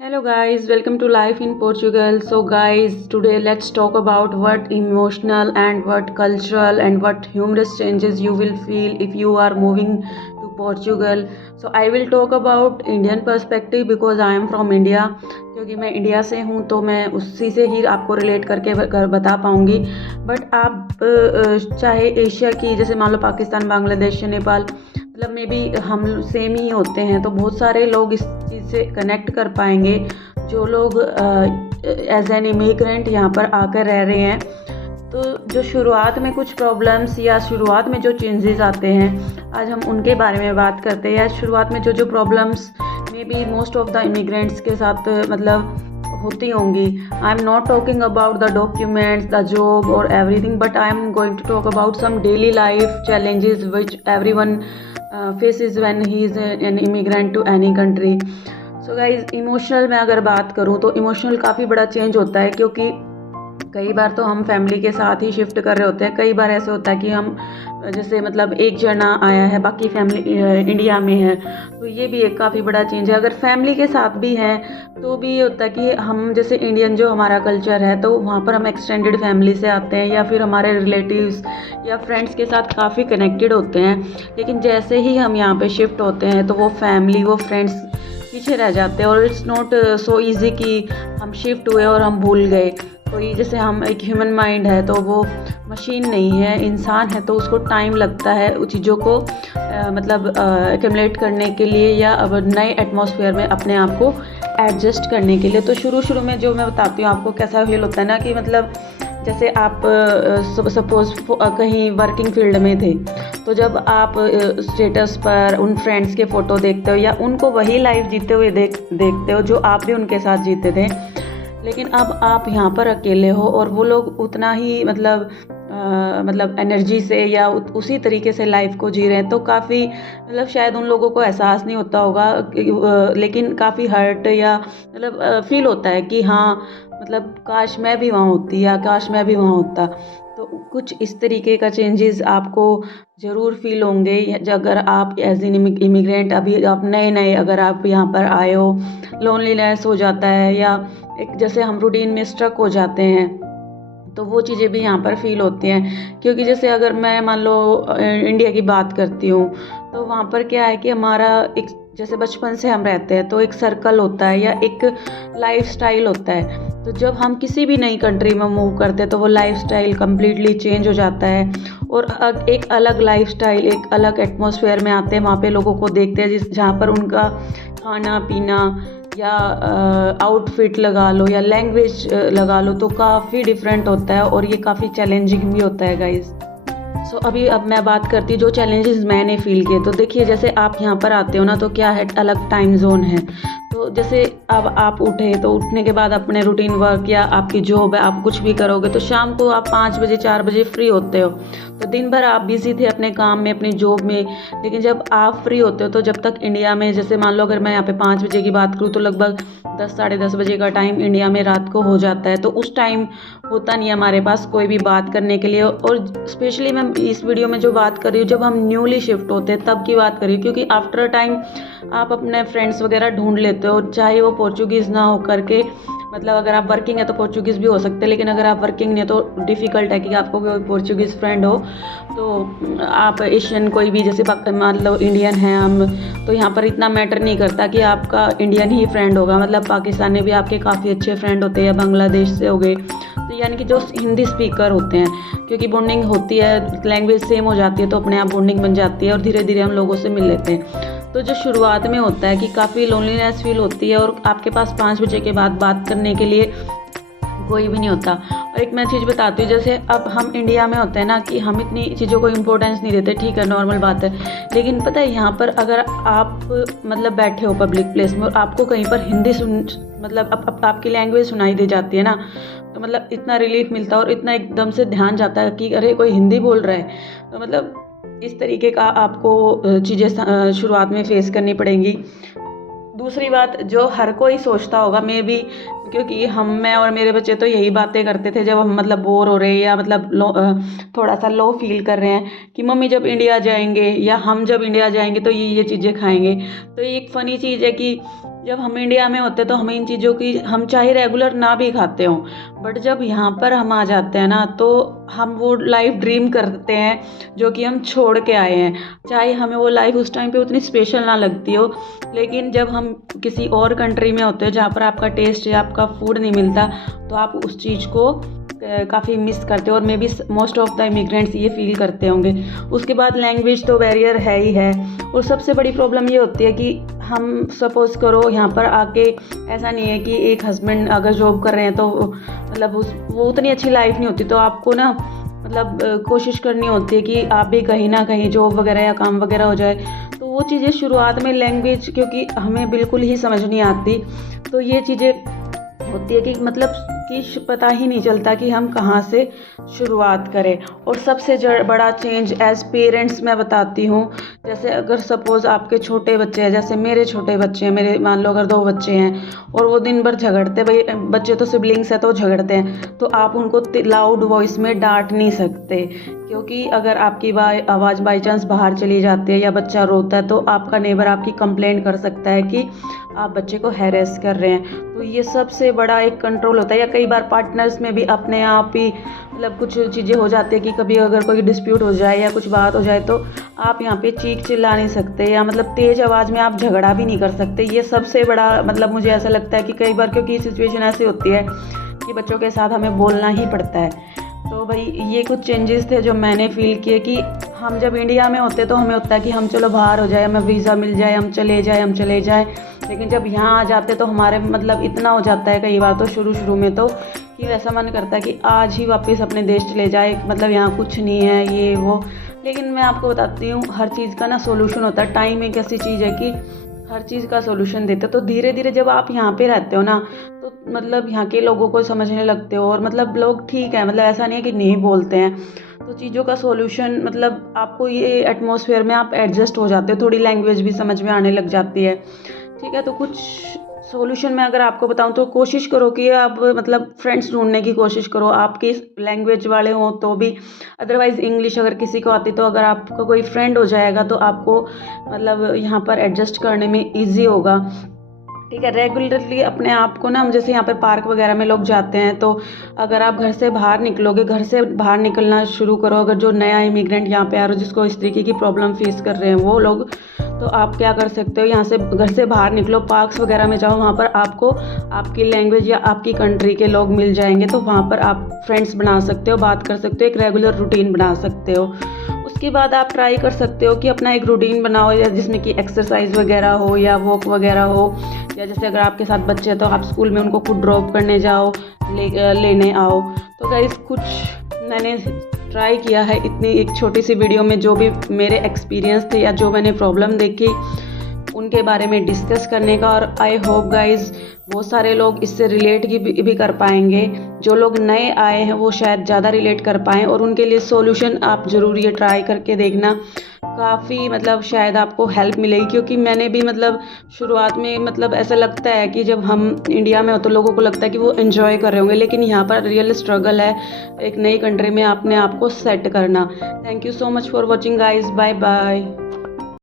Hello guys, welcome to Life in Portugal. So guys, today let's talk about what emotional and what cultural and what humorous changes you will feel if you are moving to Portugal. So I will talk about Indian perspective because I am from India. क्योंकि मैं India से हूँ तो मैं उसी से ही आपको relate करके बता पाऊँगी। बट आप चाहे एशिया की जैसे मान लो पाकिस्तान, बांग्लादेश, नेपाल मतलब मे बी हम सेम ही होते हैं तो बहुत सारे लोग इस चीज़ से कनेक्ट कर पाएंगे जो लोग एज एन इमिग्रेंट यहाँ पर आकर रह रहे हैं। तो जो शुरुआत में कुछ प्रॉब्लम्स या शुरुआत में जो चेंजेस आते हैं आज हम उनके बारे में बात करते हैं। या शुरुआत में जो जो problems may be most of the immigrants के साथ मतलब होती होंगी। I am not talking about the documents, the job और everything, but I am going to talk about some daily life challenges which everyone faces when he is an immigrant to any country. So guys, emotional में अगर बात करूँ तो emotional काफ़ी बड़ा change होता है क्योंकि कई बार तो हम फैमिली के साथ ही शिफ्ट कर रहे होते हैं। कई बार ऐसे होता है कि हम जैसे मतलब एक जना आया है बाकी फैमिली इंडिया में है, तो ये भी एक काफ़ी बड़ा चेंज है। अगर फैमिली के साथ भी हैं तो भी ये होता है कि हम जैसे इंडियन जो हमारा कल्चर है तो वहाँ पर हम एक्सटेंडेड फैमिली से आते हैं या फिर हमारे रिलेटिव्स या फ्रेंड्स के साथ काफ़ी कनेक्टेड होते हैं। लेकिन जैसे ही हम यहाँ पे शिफ्ट होते हैं तो वो फैमिली वो फ्रेंड्स पीछे रह जाते हैं और इट्स नॉट सो ईजी कि हम शिफ्ट हुए और हम भूल गए। तो ये जैसे हम एक ह्यूमन माइंड है तो वो मशीन नहीं है, इंसान है, तो उसको टाइम लगता है उन चीज़ों को मतलब एक्यूमुलेट करने के लिए या अब नए एटमॉस्फेयर में अपने आप को एडजस्ट करने के लिए। तो शुरू में जो मैं बताती हूँ आपको कैसा फील होता है ना कि मतलब जैसे आप सपोज़ कहीं वर्किंग फील्ड में थे तो जब आप स्टेटस पर उन फ्रेंड्स के फ़ोटो देखते हो या उनको वही लाइफ जीते हुए देखते हो जो आप भी उनके साथ जीते थे, लेकिन अब आप यहाँ पर अकेले हो और वो लोग उतना ही मतलब एनर्जी से या उसी तरीके से लाइफ को जी रहे हैं तो काफ़ी मतलब शायद उन लोगों को एहसास नहीं होता होगा लेकिन काफ़ी हर्ट या मतलब फील होता है कि हाँ मतलब काश मैं भी वहाँ होती या काश मैं भी वहाँ होता। तो कुछ इस तरीके का चेंजेस आपको ज़रूर फील होंगे अगर आप एज एन इमिग्रेंट अभी आप नए अगर आप यहाँ पर आए हो। लोनलीनेस हो जाता है या एक जैसे हम रूटीन में स्ट्रक हो जाते हैं तो वो चीज़ें भी यहाँ पर फील होती हैं। क्योंकि जैसे अगर मैं मान लो इंडिया की बात करती हूँ तो वहाँ पर क्या है कि हमारा एक जैसे बचपन से हम रहते हैं तो एक सर्कल होता है या एक लाइफस्टाइल होता है। तो जब हम किसी भी नई कंट्री में मूव करते हैं तो वो लाइफस्टाइल कम्प्लीटली चेंज हो जाता है और एक अलग लाइफस्टाइल एक अलग एटमॉस्फेयर में आते हैं। वहाँ पे लोगों को देखते हैं जहाँ पर उनका खाना पीना या आउटफिट लगा लो या लैंग्वेज लगा लो तो काफ़ी डिफरेंट होता है और ये काफ़ी चैलेंजिंग भी होता है गाइस। सो अब मैं बात करती हूँ जो चैलेंजेस मैंने फील किए। तो देखिए जैसे आप यहाँ पर आते हो ना तो क्या है अलग टाइम जोन है। तो जैसे अब आप उठे तो उठने के बाद अपने रूटीन वर्क या आपकी जॉब है आप कुछ भी करोगे तो शाम को आप 5 बजे 4 बजे फ्री होते हो। तो दिन भर आप बिजी थे अपने काम में अपनी जॉब में, लेकिन जब आप फ्री होते हो तो जब तक इंडिया में जैसे मान लो अगर मैं यहाँ पे 5 बजे की बात करूँ तो लगभग 10 साढ़े 10 बजे का टाइम इंडिया में रात को हो जाता है। तो उस टाइम होता नहीं है हमारे पास कोई भी बात करने के लिए। और स्पेशली मैं इस वीडियो में जो बात कर रही हूँ जब हम न्यूली शिफ्ट होते हैं तब की बात कर रही हूँ क्योंकि आफ्टर अ टाइम आप अपने फ्रेंड्स वगैरह ढूंढ लेते हो चाहे वो पोर्चुगीज़ ना हो करके। मतलब अगर आप वर्किंग है तो पोर्चुगीज़ भी हो सकते हैं, लेकिन अगर आप वर्किंग नहीं है तो डिफ़िकल्ट है कि आपको कोई पोर्चुगीज़ फ्रेंड हो। तो आप एशियन कोई भी जैसे मतलब इंडियन हैं हम तो यहाँ पर इतना मैटर नहीं करता कि आपका इंडियन ही फ्रेंड होगा। मतलब पाकिस्तानी भी आपके काफ़ी अच्छे फ्रेंड होते हैं या बांग्लादेश से हो गए तो यानी कि जो हिंदी स्पीकर होते हैं क्योंकि बॉन्डिंग होती है लैंग्वेज सेम हो जाती है तो अपने आप बॉन्डिंग बन जाती है और धीरे धीरे हम लोगों से मिल लेते हैं। तो जो शुरुआत में होता है कि काफ़ी लोनलीनेस फील होती है और आपके पास 5 बजे के बाद बात करने के लिए कोई भी नहीं होता। और एक मैं चीज़ बताती हूँ जैसे अब हम इंडिया में होते हैं ना कि हम इतनी चीज़ों को इम्पोर्टेंस नहीं देते, ठीक है नॉर्मल बात है। लेकिन पता है यहाँ पर अगर आप मतलब बैठे हो पब्लिक प्लेस में और आपको कहीं पर हिंदी मतलब आपकी लैंग्वेज सुनाई दे जाती है ना तो मतलब इतना रिलीफ मिलता है और इतना एकदम से ध्यान जाता है कि अरे कोई हिंदी बोल रहा है। तो मतलब इस तरीके का आपको चीज़ें शुरुआत में फेस करनी पड़ेंगी। दूसरी बात जो हर कोई सोचता होगा मे बी क्योंकि मैं और मेरे बच्चे तो यही बातें करते थे जब हम मतलब बोर हो रहे हैं या मतलब थोड़ा सा लो फील कर रहे हैं कि मम्मी जब इंडिया जाएंगे या हम जब इंडिया जाएंगे तो ये चीज़ें खाएंगे। तो ये एक फ़नी चीज़ है कि जब हम इंडिया में होते तो हमें इन चीज़ों की हम चाहे रेगुलर ना भी खाते हों, बट जब यहाँ पर हम आ जाते हैं ना तो हम वो लाइफ ड्रीम करते हैं जो कि हम छोड़ के आए हैं। चाहे हमें वो लाइफ उस टाइम पे उतनी स्पेशल ना लगती हो, लेकिन जब हम किसी और कंट्री में होते हैं जहाँ पर आपका टेस्ट या आपका फूड नहीं मिलता, तो आप उस चीज़ को काफ़ी मिस करते हो, और मे be most of the immigrants ये फील करते होंगे। उसके बाद लैंग्वेज तो बैरियर है ही है, और सबसे बड़ी प्रॉब्लम ये होती है कि हम सपोज़ करो यहाँ पर आके, ऐसा नहीं है कि एक हस्बैंड अगर जॉब कर रहे हैं तो मतलब वो उतनी अच्छी लाइफ नहीं होती, तो आपको ना मतलब कोशिश करनी होती है कि आप भी कहीं ना कहीं जॉब वगैरह या काम वगैरह हो जाए। तो वो चीज़ें शुरुआत में लैंग्वेज क्योंकि हमें बिल्कुल ही समझ नहीं आती, तो ये चीज़ें होती है कि मतलब कि पता ही नहीं चलता कि हम कहाँ से शुरुआत करें। और सबसे बड़ा चेंज एज पेरेंट्स मैं बताती हूँ, जैसे अगर सपोज़ आपके छोटे बच्चे हैं, जैसे मेरे छोटे बच्चे हैं, मेरे मान लो अगर 2 बच्चे हैं और वो दिन भर झगड़ते, भाई बच्चे तो सिबलिंग्स हैं तो झगड़ते हैं, तो आप उनको लाउड वॉइस में डांट नहीं सकते, क्योंकि अगर आपकी आवाज़ बाई चांस बाहर चली जाती है या बच्चा रोता है तो आपका नेबर आपकी कंप्लेंट कर सकता है कि आप बच्चे को हैरेस कर रहे हैं। तो ये सबसे बड़ा एक कंट्रोल होता है। या कई बार पार्टनर्स में भी अपने आप ही मतलब कुछ चीज़ें हो जाती है कि कभी अगर कोई डिस्प्यूट हो जाए या कुछ बात हो जाए तो आप यहाँ पे चीख चिल्ला नहीं सकते, या मतलब तेज़ आवाज़ में आप झगड़ा भी नहीं कर सकते। ये सबसे बड़ा मतलब मुझे ऐसा लगता है कि कई बार क्योंकि सिचुएशन ऐसी होती है कि बच्चों के साथ हमें बोलना ही पड़ता है। तो भाई ये कुछ चेंजेस थे जो मैंने फ़ील किए कि हम जब इंडिया में होते तो हमें होता है कि हम चलो बाहर हो जाए, हमें वीज़ा मिल जाए, हम चले जाए, लेकिन जब यहाँ आ जाते तो हमारे मतलब इतना हो जाता है कई बार तो शुरू में तो कि ऐसा मन करता है कि आज ही वापस अपने देश चले जाए, मतलब यहाँ कुछ नहीं है ये वो। लेकिन मैं आपको बताती हूँ हर चीज़ का ना सोल्यूशन होता है। टाइम एक ऐसी चीज़ है कि हर चीज़ का सोल्यूशन देते, तो धीरे धीरे जब आप यहाँ पे रहते हो ना तो मतलब यहाँ के लोगों को समझने लगते हो, और मतलब लोग ठीक है, मतलब ऐसा नहीं है कि नहीं बोलते हैं, तो चीज़ों का सोल्यूशन मतलब आपको ये एटमॉस्फेयर में आप एडजस्ट हो जाते हो, थोड़ी लैंग्वेज भी समझ में आने लग जाती है। ठीक है, तो कुछ सॉल्यूशन मैं अगर आपको बताऊं तो कोशिश करो कि आप मतलब फ्रेंड्स ढूंढने की कोशिश करो, आपके लैंग्वेज वाले हों तो भी, अदरवाइज़ इंग्लिश अगर किसी को आती तो अगर आपका कोई फ्रेंड हो जाएगा तो आपको मतलब यहाँ पर एडजस्ट करने में ईजी होगा। ठीक है, रेगुलरली अपने आप को ना, हम जैसे यहाँ पर पार्क वगैरह में लोग जाते हैं, तो अगर आप घर से बाहर निकलोगे, घर से बाहर निकलना शुरू करो, अगर जो नया इमिग्रेंट यहाँ पे आ रहा हो जिसको इस तरीके की प्रॉब्लम फेस कर रहे हैं वो लोग, तो आप क्या कर सकते हो, यहाँ से घर से बाहर निकलो, पार्क्स वगैरह में जाओ, वहाँ पर आपको आपकी लैंग्वेज या आपकी कंट्री के लोग मिल जाएंगे, तो वहाँ पर आप फ्रेंड्स बना सकते हो, बात कर सकते हो, एक रेगुलर रूटीन बना सकते हो। उसके बाद आप ट्राई कर सकते हो कि अपना एक रूटीन बनाओ, या जिसमें कि एक्सरसाइज वगैरह हो या वॉक वगैरह हो, या जैसे अगर आपके साथ बच्चे हैं तो आप स्कूल में उनको खुद ड्रॉप करने जाओ, लेने आओ। तो गाइस कुछ मैंने ट्राई किया है इतनी एक छोटी सी वीडियो में, जो भी मेरे एक्सपीरियंस थे या जो मैंने प्रॉब्लम देखी उनके बारे में डिस्कस करने का, और आई होप गाइज बहुत सारे लोग इससे रिलेट भी कर पाएंगे। जो लोग नए आए हैं वो शायद ज़्यादा रिलेट कर पाएँ, और उनके लिए सॉल्यूशन आप ज़रूर ये ट्राई करके देखना, काफ़ी मतलब शायद आपको हेल्प मिलेगी। क्योंकि मैंने भी मतलब शुरुआत में मतलब ऐसा लगता है कि जब हम इंडिया में हो तो लोगों को लगता है कि वो एंजॉय कर रहे होंगे, लेकिन यहाँ पर रियल स्ट्रगल है एक नई कंट्री में अपने आप को सेट करना। Thank you so much for watching guys, bye bye.